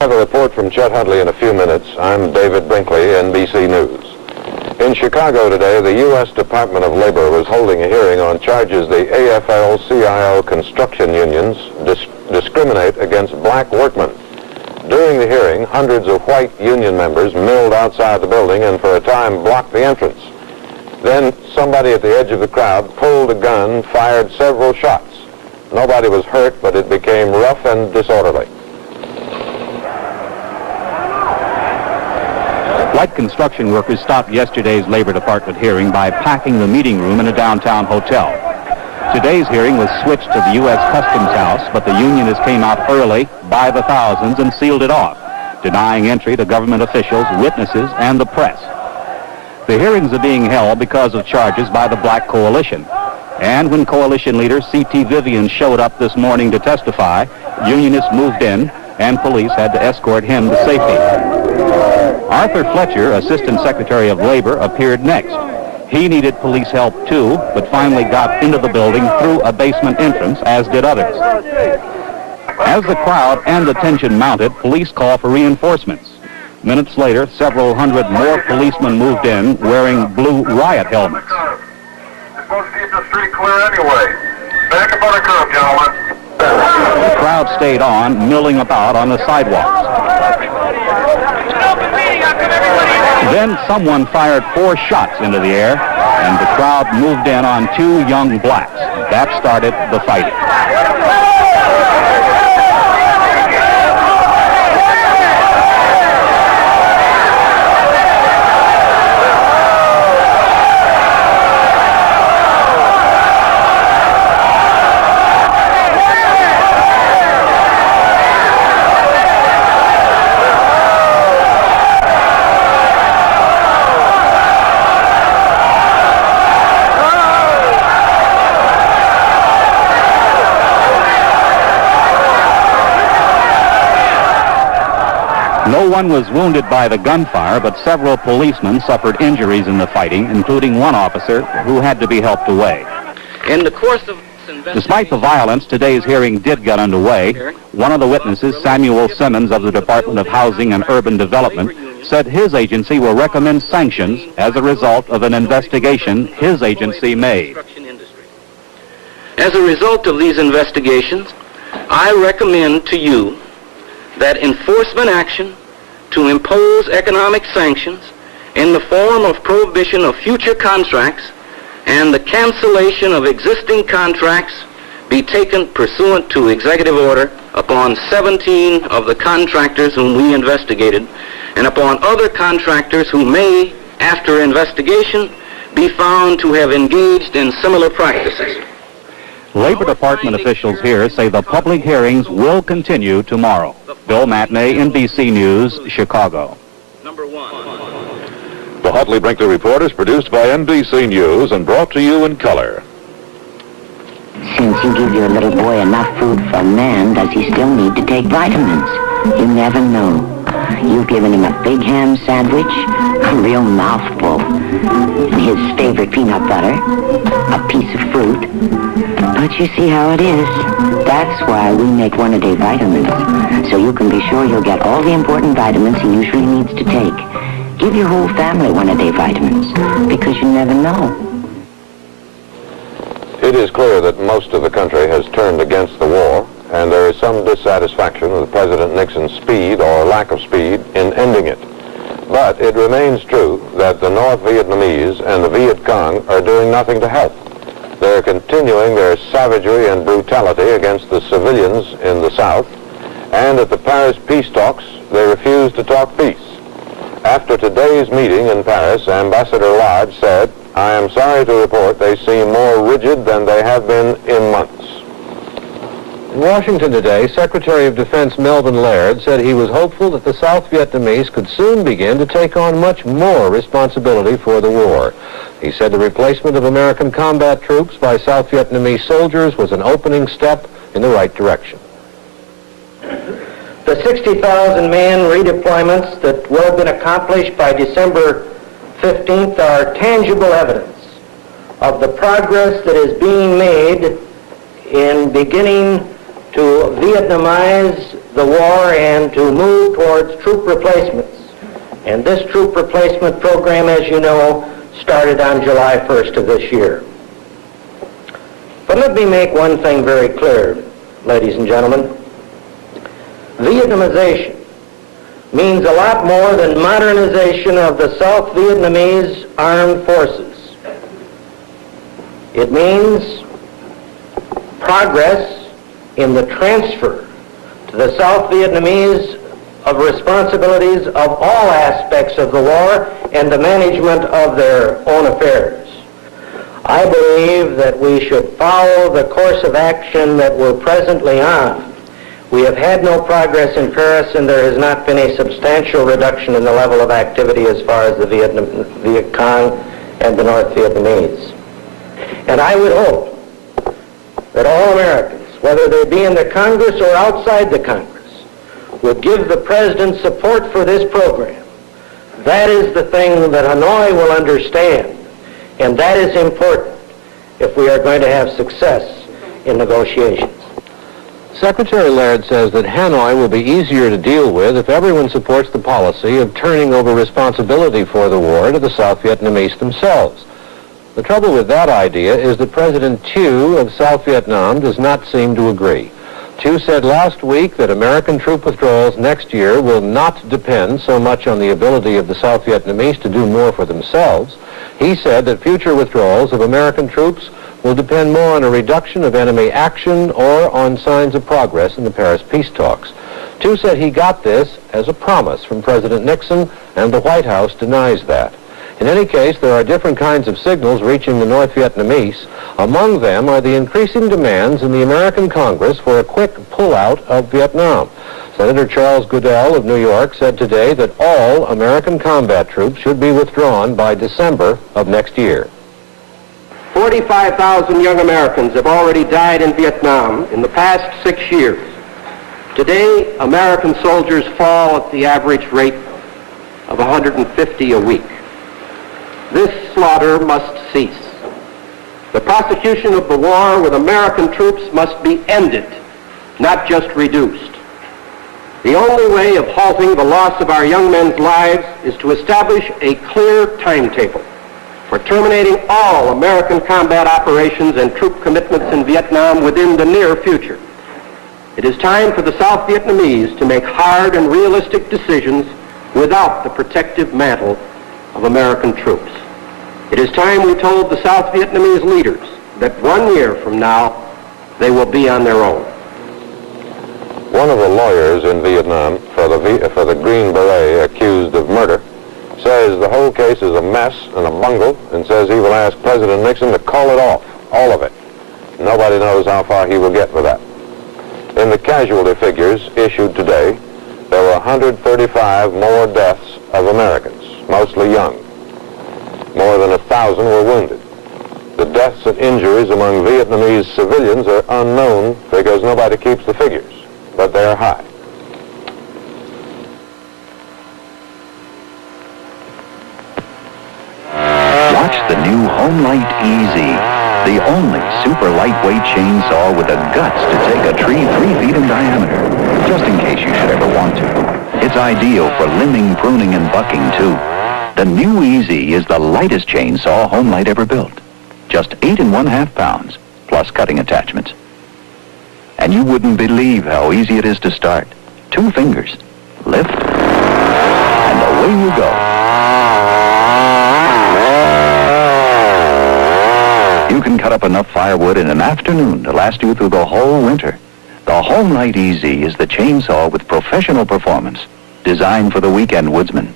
I have a report from Chet Huntley in a few minutes. I'm David Brinkley, NBC News. In Chicago today, the U.S. Department of Labor was holding a hearing on charges the AFL-CIO construction unions discriminate against black workmen. During the hearing, hundreds of white union members milled outside the building and for a time blocked the entrance. Then somebody at the edge of the crowd pulled a gun, fired several shots. Nobody was hurt, but it became rough and disorderly. White construction workers stopped yesterday's Labor Department hearing by packing the meeting room in a downtown hotel. Today's hearing was switched to the U.S. Customs House, but the unionists came out early by the thousands and sealed it off, denying entry to government officials, witnesses, and the press. The hearings are being held because of charges by the Black Coalition. And when coalition leader C.T. Vivian showed up this morning to testify, unionists moved in and police had to escort him to safety. Arthur Fletcher, Assistant Secretary of Labor, appeared next. He needed police help too, but finally got into the building through a basement entrance, as did others. As the crowd and the tension mounted, police called for reinforcements. Minutes later, several hundred more policemen moved in wearing blue riot helmets. You're supposed to keep the street clear anyway. Back up on the curb, gentlemen. The crowd stayed on, milling about on the sidewalks. Then someone fired 4 shots into the air, and the crowd moved in on 2 young blacks. That started the fighting. No one was wounded by the gunfire, but several policemen suffered injuries in the fighting, including one officer who had to be helped away. In the course of Despite the violence, today's hearing did get underway. One of the witnesses, Samuel Simmons of the Department of Housing and Urban Development, said his agency will recommend sanctions as a result of an investigation his agency made. As a result of these investigations, I recommend to you that enforcement action to impose economic sanctions in the form of prohibition of future contracts and the cancellation of existing contracts be taken pursuant to executive order upon 17 of the contractors whom we investigated and upon other contractors who may, after investigation, be found to have engaged in similar practices. Labor Department officials here say the public hearings will continue tomorrow. Bill Matney, NBC News, Chicago. Number 1. The Huntley-Brinkley Report is produced by NBC News and brought to you in color. Since you give your little boy enough food for a man, does he still need to take vitamins? You never know. You've given him a big ham sandwich, a real mouthful, and his favorite peanut butter, a piece of fruit. But you see how it is. That's why we make one-a-day vitamins, so you can be sure you'll get all the important vitamins he usually needs to take. Give your whole family one-a-day vitamins, because you never know. It is clear that most of the country has turned against the war, and there is some dissatisfaction with President Nixon's speed or lack of speed in ending it. But it remains true that the North Vietnamese and the Viet Cong are doing nothing to help. They're continuing their savagery and brutality against the civilians in the South, and at the Paris peace talks, they refuse to talk peace. After today's meeting in Paris, Ambassador Lodge said, "I am sorry to report they seem more rigid than they have been in months." In Washington today, Secretary of Defense Melvin Laird said he was hopeful that the South Vietnamese could soon begin to take on much more responsibility for the war. He said the replacement of American combat troops by South Vietnamese soldiers was an opening step in the right direction. The 60,000 man redeployments that will have been accomplished by December 15th are tangible evidence of the progress that is being made in beginning to Vietnamize the war and to move towards troop replacements. And this troop replacement program, as you know, started on July 1st of this year. But let me make one thing very clear, ladies and gentlemen. Vietnamization means a lot more than modernization of the South Vietnamese armed forces. It means progress in the transfer to the South Vietnamese of responsibilities of all aspects of the war and the management of their own affairs. I believe that we should follow the course of action that we're presently on. We have had no progress in Paris, and there has not been a substantial reduction in the level of activity as far as the Viet Cong and the North Vietnamese. And I would hope that all Americans, whether they be in the Congress or outside the Congress, would give the President support for this program. That is the thing that Hanoi will understand, and that is important if we are going to have success in negotiations. Secretary Laird says that Hanoi will be easier to deal with if everyone supports the policy of turning over responsibility for the war to the South Vietnamese themselves. The trouble with that idea is that President Thieu of South Vietnam does not seem to agree. Thieu said last week that American troop withdrawals next year will not depend so much on the ability of the South Vietnamese to do more for themselves. He said that future withdrawals of American troops will depend more on a reduction of enemy action or on signs of progress in the Paris peace talks. Thieu said he got this as a promise from President Nixon, and the White House denies that. In any case, there are different kinds of signals reaching the North Vietnamese. Among them are the increasing demands in the American Congress for a quick pullout of Vietnam. Senator Charles Goodell of New York said today that all American combat troops should be withdrawn by December of next year. 45,000 young Americans have already died in Vietnam in the past 6 years. Today, American soldiers fall at the average rate of 150 a week. This slaughter must cease. The prosecution of the war with American troops must be ended, not just reduced. The only way of halting the loss of our young men's lives is to establish a clear timetable for terminating all American combat operations and troop commitments in Vietnam within the near future. It is time for the South Vietnamese to make hard and realistic decisions without the protective mantle of American troops. It is time we told the South Vietnamese leaders that 1 year from now, they will be on their own. One of the lawyers in Vietnam for the Green Beret accused of murder says the whole case is a mess and a bungle, and says he will ask President Nixon to call it off, all of it. Nobody knows how far he will get with that. In the casualty figures issued today, there were 135 more deaths of Americans, mostly young. More than 1,000 were wounded. The deaths and injuries among Vietnamese civilians are unknown because nobody keeps the figures, but they are high. Watch the new Homelight Easy, the only super lightweight chainsaw with the guts to take a tree 3 feet in diameter, just in case you should ever want to. It's ideal for limbing, pruning, and bucking, too. The new Easy is the lightest chainsaw Homelight ever built. Just 8 1/2 pounds, plus cutting attachments. And you wouldn't believe how easy it is to start. 2 fingers, lift, and away you go. You can cut up enough firewood in an afternoon to last you through the whole winter. The Homelight Easy is the chainsaw with professional performance, designed for the weekend woodsman.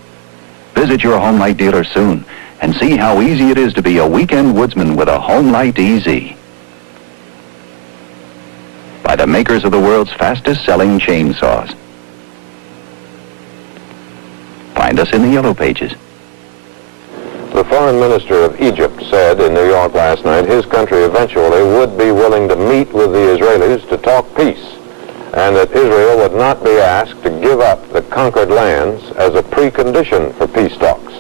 Visit your Homelight dealer soon and see how easy it is to be a weekend woodsman with a Homelight Easy. By the makers of the world's fastest-selling chainsaws. Find us in the Yellow Pages. The foreign minister of Egypt said in New York last night his country eventually would be willing to meet with the Israelis to talk peace, and that Israel would not be asked to give up the conquered lands as a precondition for peace talks.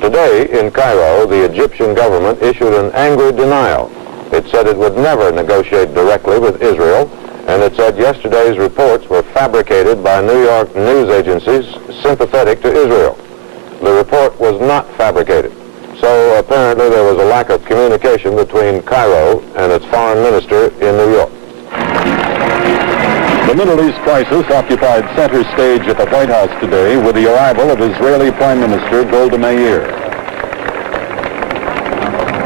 Today in Cairo, the Egyptian government issued an angry denial. It said it would never negotiate directly with Israel and it said yesterday's reports were fabricated by New York news agencies sympathetic to Israel. The report was not fabricated. So apparently there was a lack of communication between Cairo and its foreign minister in New York. The Middle East crisis occupied center stage at the White House today with the arrival of Israeli Prime Minister Golda Meir.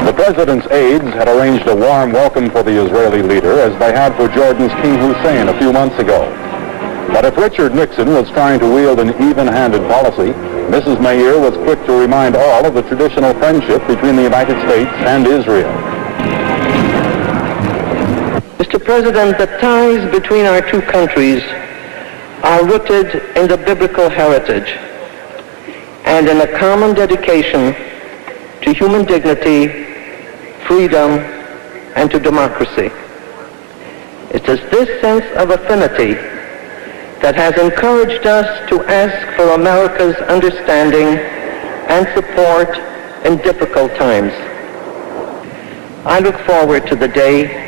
The president's aides had arranged a warm welcome for the Israeli leader as they had for Jordan's King Hussein a few months ago. But if Richard Nixon was trying to wield an even-handed policy, Mrs. Meir was quick to remind all of the traditional friendship between the United States and Israel. Mr. President, the ties between our two countries are rooted in the biblical heritage and in a common dedication to human dignity, freedom, and to democracy. It is this sense of affinity that has encouraged us to ask for America's understanding and support in difficult times. I look forward to the day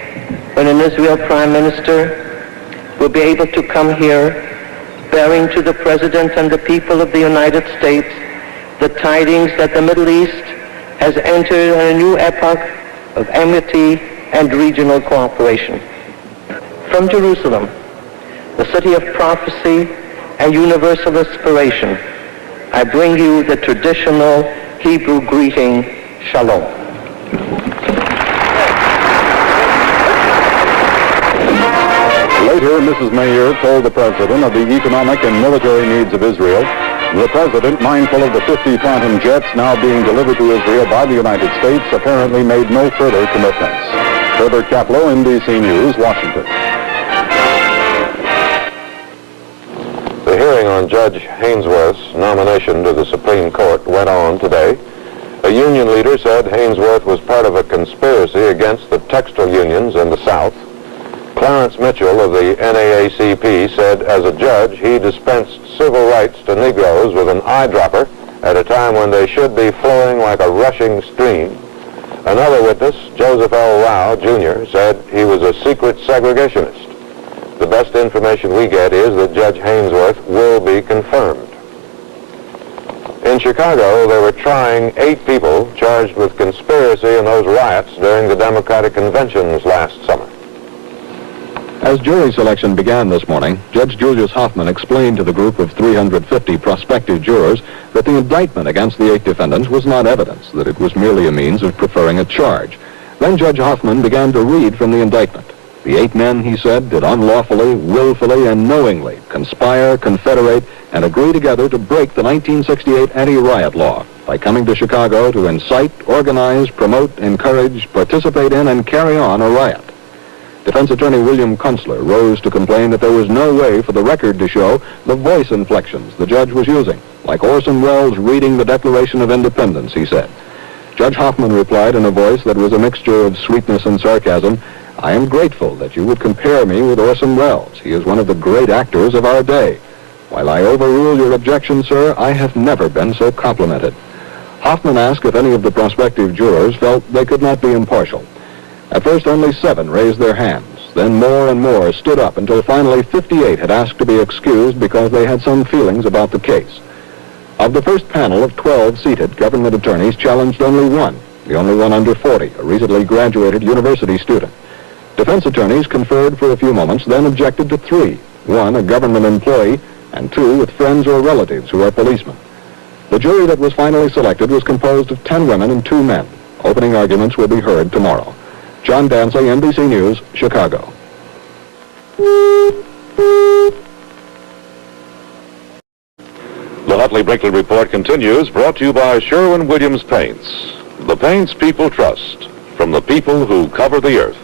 when an Israel Prime Minister will be able to come here bearing to the President and the people of the United States the tidings that the Middle East has entered a new epoch of amity and regional cooperation. From Jerusalem, the city of prophecy and universal inspiration, I bring you the traditional Hebrew greeting, Shalom. Later, Mrs. Meir told the president of the economic and military needs of Israel. The president, mindful of the 50 Phantom jets now being delivered to Israel by the United States, apparently made no further commitments. Herbert Kaplow, NBC News, Washington. The hearing on Judge Haynesworth's nomination to the Supreme Court went on today. A union leader said Haynesworth was part of a conspiracy against the textile unions in the South. Clarence Mitchell of the NAACP said as a judge he dispensed civil rights to Negroes with an eyedropper at a time when they should be flowing like a rushing stream. Another witness, Joseph L. Rao, Jr., said he was a secret segregationist. The best information we get is that Judge Haynesworth will be confirmed. In Chicago, they were trying 8 people charged with conspiracy in those riots during the Democratic conventions last summer. As jury selection began this morning, Judge Julius Hoffman explained to the group of 350 prospective jurors that the indictment against the 8 defendants was not evidence, that it was merely a means of preferring a charge. Then Judge Hoffman began to read from the indictment. The 8 men, he said, did unlawfully, willfully, and knowingly conspire, confederate, and agree together to break the 1968 anti-riot law by coming to Chicago to incite, organize, promote, encourage, participate in, and carry on a riot. Defense attorney William Kunstler rose to complain that there was no way for the record to show the voice inflections the judge was using, like Orson Welles reading the Declaration of Independence, he said. Judge Hoffman replied in a voice that was a mixture of sweetness and sarcasm, "I am grateful that you would compare me with Orson Welles. He is one of the great actors of our day. While I overrule your objection, sir, I have never been so complimented." Hoffman asked if any of the prospective jurors felt they could not be impartial. At first, only 7 raised their hands. Then more and more stood up until finally 58 had asked to be excused because they had some feelings about the case. Of the first panel of 12 seated, government attorneys challenged only one, the only one under 40, a recently graduated university student. Defense attorneys conferred for a few moments, then objected to 3, 1 a government employee, and 2 with friends or relatives who are policemen. The jury that was finally selected was composed of 10 women and 2 men. Opening arguments will be heard tomorrow. John Dancy, NBC News, Chicago. The Huntley-Brinkley Report continues, brought to you by Sherwin-Williams Paints. The paints people trust, from the people who cover the earth.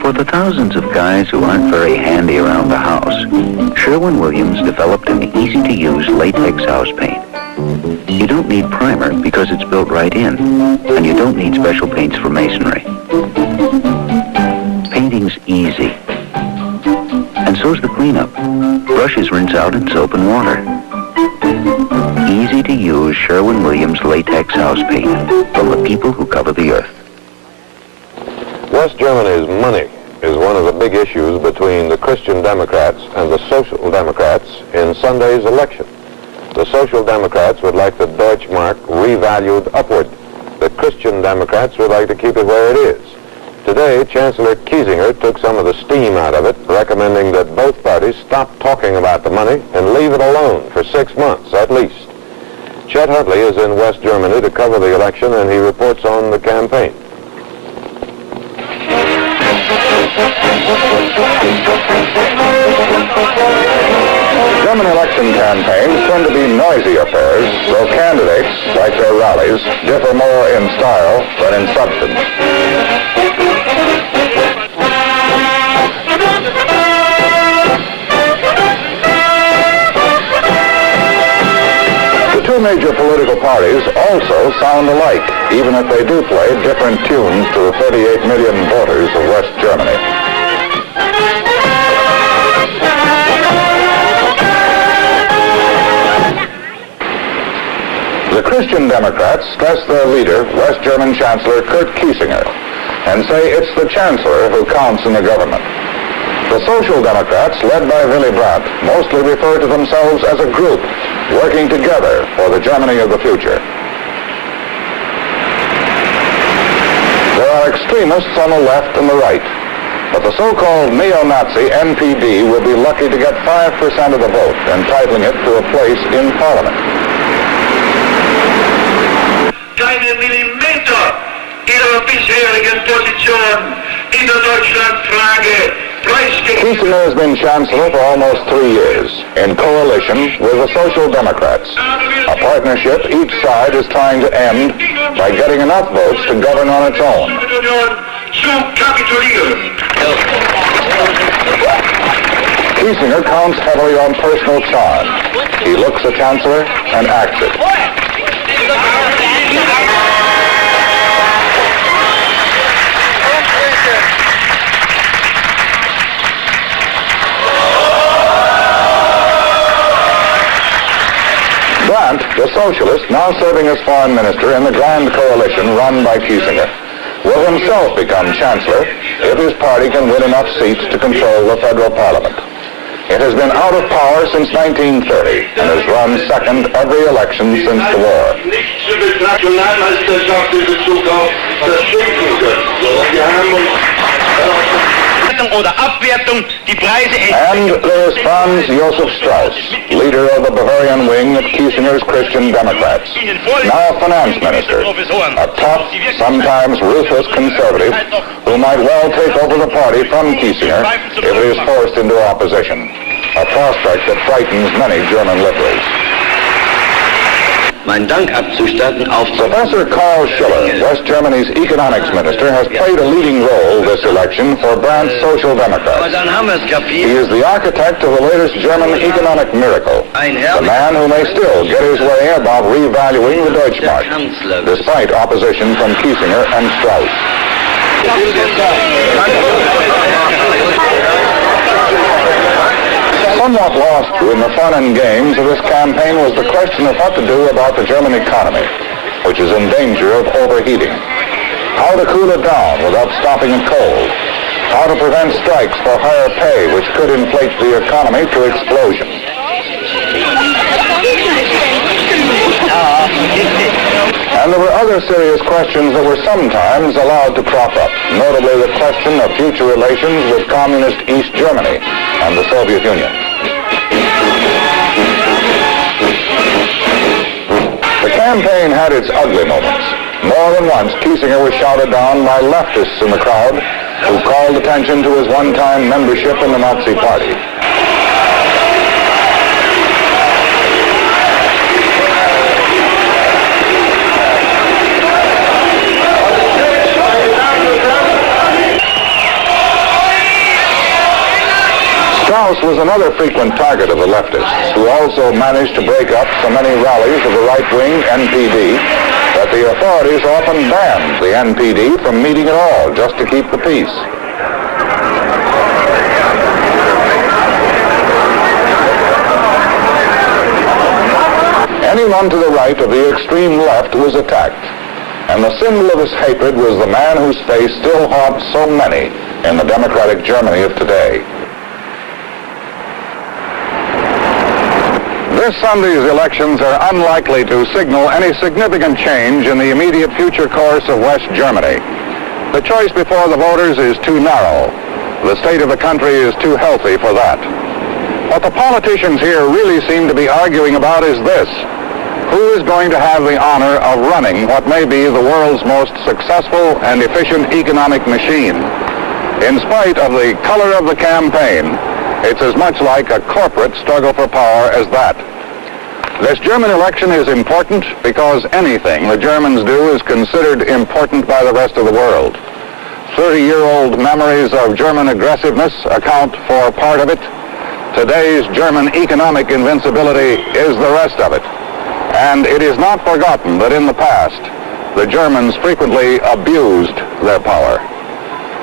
For the thousands of guys who aren't very handy around the house, Sherwin-Williams developed an easy-to-use latex house paint. You don't need primer because it's built right in, and you don't need special paints for masonry. Painting's easy, and so's the cleanup. Brushes rinse out in soap and water. Easy-to-use Sherwin-Williams latex house paint from the people who cover the earth. West Germany's money is one of the big issues between the Christian Democrats and the Social Democrats in Sunday's election. The Social Democrats would like the Deutschmark revalued upward. The Christian Democrats would like to keep it where it is. Today, Chancellor Kiesinger took some of the steam out of it, recommending that both parties stop talking about the money and leave it alone for 6 months at least. Chet Huntley is in West Germany to cover the election, and he reports on the campaign. German election campaigns tend to be noisy affairs, though candidates, like their rallies, differ more in style than in substance. The two major political parties also sound alike, even if they do play different tunes to the 38 million voters of West Germany. The Christian Democrats stress their leader, West German Chancellor Kurt Kiesinger, and say it's the Chancellor who counts in the government. The Social Democrats, led by Willy Brandt, mostly refer to themselves as a group, working together for the Germany of the future. There are extremists on the left and the right, but the so-called neo-Nazi NPD will be lucky to get 5% of the vote, entitling it to a place in Parliament. Keine Millimeter ihrer bisherigen Position in der Deutschlandfrage preisgegeben. Kiesinger has been Chancellor for almost 3 years, in coalition with the Social Democrats, a partnership each side is trying to end by getting enough votes to govern on its own. Kiesinger counts heavily on personal charm. He looks a Chancellor and acts it. Brandt, the socialist, now serving as foreign minister in the grand coalition run by Kiesinger, will himself become chancellor if his party can win enough seats to control the federal parliament. It has been out of power since 1930 and has run second every election since the war. And there is Franz Josef Strauss, leader of the Bavarian wing of Kiesinger's Christian Democrats, now finance minister, a tough, sometimes ruthless conservative who might well take over the party from Kiesinger if it is forced into opposition, a prospect that frightens many German liberals. Professor Karl Schiller, West Germany's economics minister, has played a leading role this election for Brandt's Social Democrats. He is the architect of the latest German economic miracle, the man who may still get his way about revaluing the Deutschmark, despite opposition from Kiesinger and Strauss. Somewhat lost in the fun and games of this campaign was the question of what to do about the German economy, which is in danger of overheating. How to cool it down without stopping it cold. How to prevent strikes for higher pay, which could inflate the economy to explosion. And there were other serious questions that were sometimes allowed to crop up, notably the question of future relations with communist East Germany and the Soviet Union. The campaign had its ugly moments. More than once, Kiesinger was shouted down by leftists in the crowd who called attention to his one-time membership in the Nazi Party. Strauss was another frequent target of the leftists, who also managed to break up so many rallies of the right-wing NPD that the authorities often banned the NPD from meeting at all just to keep the peace. Anyone to the right of the extreme left was attacked, And the symbol of his hatred was the man whose face still haunts so many in the democratic Germany of today. This Sunday's elections are unlikely to signal any significant change in the immediate future course of West Germany. The choice before the voters is too narrow. The state of the country is too healthy for that. What the politicians here really seem to be arguing about is this: who is going to have the honor of running what may be the world's most successful and efficient economic machine? In spite of the color of the campaign, it's as much like a corporate struggle for power as that. This German election is important because anything the Germans do is considered important by the rest of the world. 30-year-old memories of German aggressiveness account for part of it. Today's German economic invincibility is the rest of it. And it is not forgotten that in the past, the Germans frequently abused their power.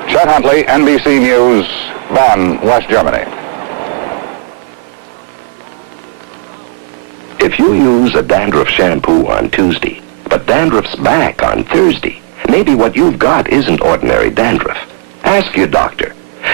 Chet Huntley, NBC News, Bonn, West Germany. If you use a dandruff shampoo on Tuesday, but dandruff's back on Thursday, maybe what you've got isn't ordinary dandruff. Ask your doctor.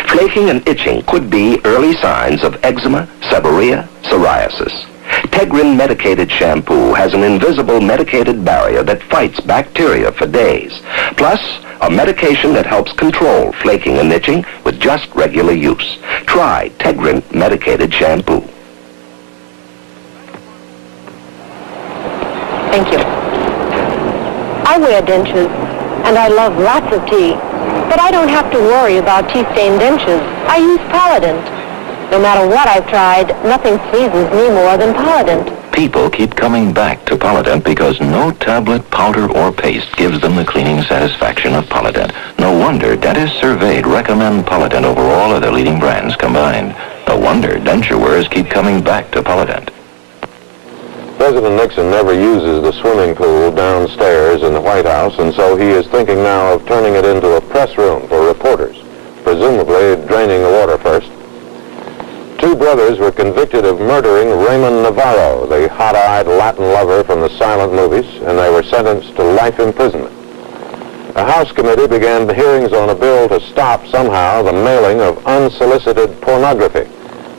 Flaking and itching could be early signs of eczema, seborrhea, psoriasis. Tegrin medicated shampoo has an invisible medicated barrier that fights bacteria for days. Plus, a medication that helps control flaking and itching with just regular use. Try Tegrin medicated shampoo. Thank you. I wear dentures, and I love lots of tea, but I don't have to worry about tea-stained dentures. I use Polident. No matter what I've tried, nothing pleases me more than Polident. People keep coming back to Polident because no tablet, powder, or paste gives them the cleaning satisfaction of Polident. No wonder dentists surveyed recommend Polident over all other leading brands combined. No wonder denture wearers keep coming back to Polident. President Nixon never uses the swimming pool downstairs in the White House, and so he is thinking now of turning it into a press room for reporters, presumably draining the water first. Two brothers were convicted of murdering Raymond Navarro, the hot-eyed Latin lover from the silent movies, and they were sentenced to life imprisonment. A House committee began hearings on a bill to stop somehow the mailing of unsolicited pornography.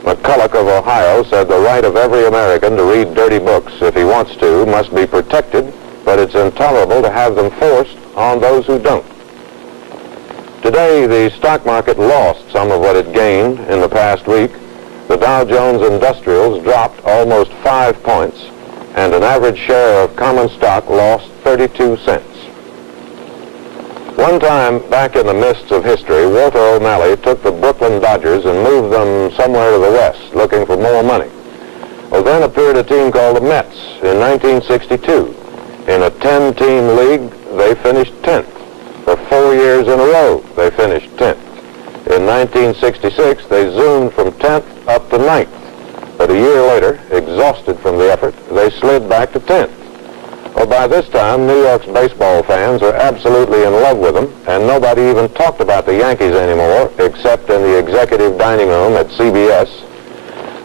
McCulloch of Ohio said the right of every American to read dirty books, if he wants to, must be protected, but it's intolerable to have them forced on those who don't. Today, the stock market lost some of what it gained in the past week. The Dow Jones Industrials dropped almost 5 points, and an average share of common stock lost 32 cents. One time, back in the mists of history, Walter O'Malley took the Brooklyn Dodgers and moved them somewhere to the west, looking for more money. Well, then appeared a team called the Mets in 1962. In a 10-team league, they finished 10th. For 4 years in a row, they finished 10th. In 1966, they zoomed from 10th up to 9th. But a year later, exhausted from the effort, they slid back to 10th. Well, by this time, New York's baseball fans are absolutely in love with them, and nobody even talked about the Yankees anymore, except in the executive dining room at CBS.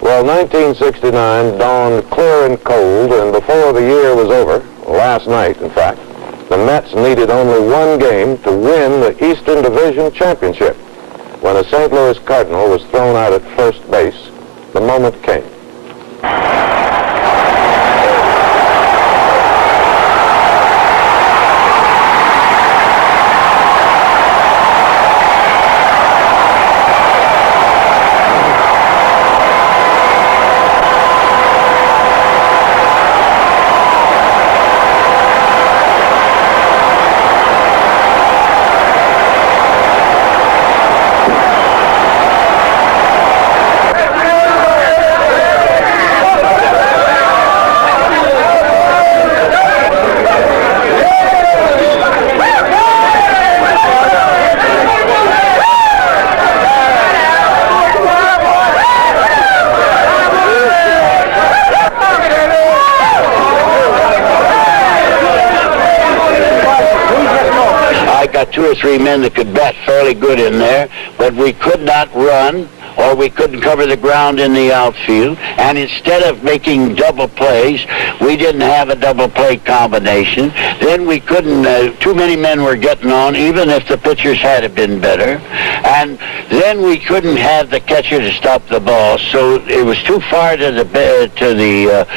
Well, 1969 dawned clear and cold, and before the year was over, last night, in fact, the Mets needed only one game to win the Eastern Division Championship. When a St. Louis Cardinal was thrown out at first base, the moment came. Two or three men that could bat fairly good in there, but we could not run or or we couldn't cover the ground in the outfield. And instead of making double plays, we didn't have a double play combination. Then we couldn't, too many men were getting on, even if the pitchers had been better. And then we couldn't have the catcher to stop the ball, so it was too far to the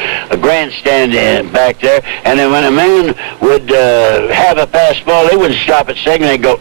grandstand back there. And then when a man would have a pass ball, they wouldn't stop at second, they'd go,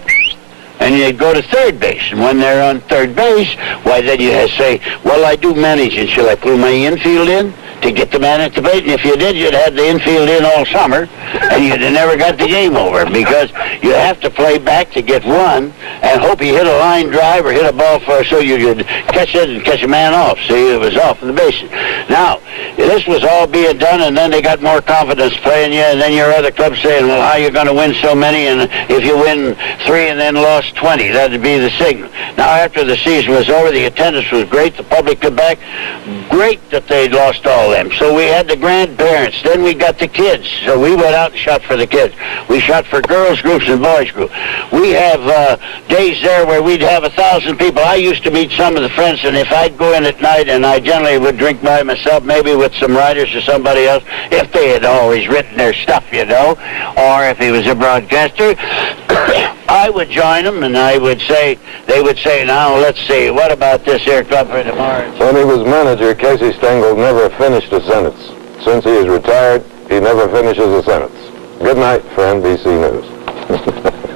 and you'd go to third base. And when they're on third base, why, then you say, well, I do manage it. Shall I pull my infield in to get the man at the plate? And if you did, you'd have the infield in all summer, and you'd have never got the game over, because you have to play back to get one and hope you hit a line drive or hit a ball so you could catch it and catch a man off. See, it was off of the bases. Now, this was all being done, and then they got more confidence playing you, and then your other club's saying, well, how are you going to win so many? And if you win 3 and then lost 20, that'd be the signal. Now, after the season was over, the attendance was great. The public came back. Great that they'd lost all them. So we had the grandparents. Then we got the kids. So we went out and shot for the kids. We shot for girls groups and boys groups. We have days there where we'd have 1,000 people. I used to meet some of the friends, and if I'd go in at night, and I generally would drink by myself, maybe with some writers or somebody else, if they had always written their stuff, you know, or if he was a broadcaster, I would join them, and they would say, now, let's see, what about this here club for tomorrow? When he was manager, Casey Stengel never finished a sentence. Since he is retired, he never finishes a sentence. Good night for NBC News.